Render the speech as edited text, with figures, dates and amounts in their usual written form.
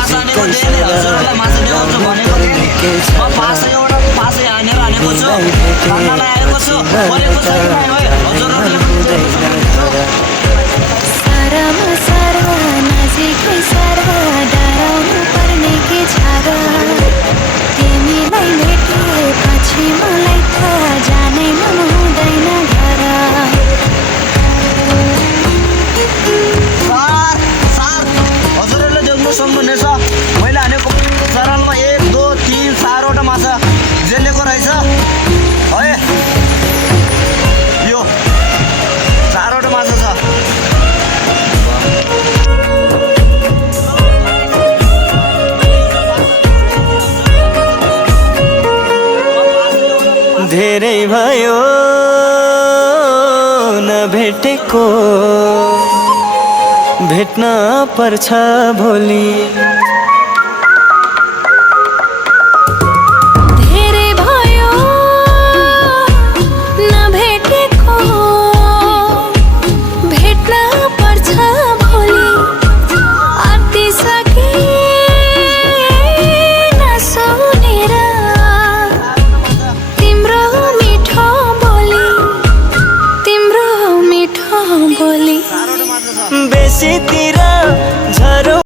pass हानेको थिएँ नि हजुरहरूलाई मासु देखाउँछु भनेको थिएँ नि म पासै हानेर हानेको छु खानालाई आएको छु परेको छैन है हजुरहरूले सारामा सारा नजिकै सारा डराउनु पर्ने के छ र तिमीलाई भेटेपछि मलाई थाहा जानै मन हुँदैन घर सर हजुरहरूले देख्नु सक्नुहुनेछ मैले हानेको चरणमा 1 2 3 4वटा माछा जेलेको रहेछ है यो 4वटा माछा छ धेरै भयो नभेटेको भेट्न पर्छ भोलि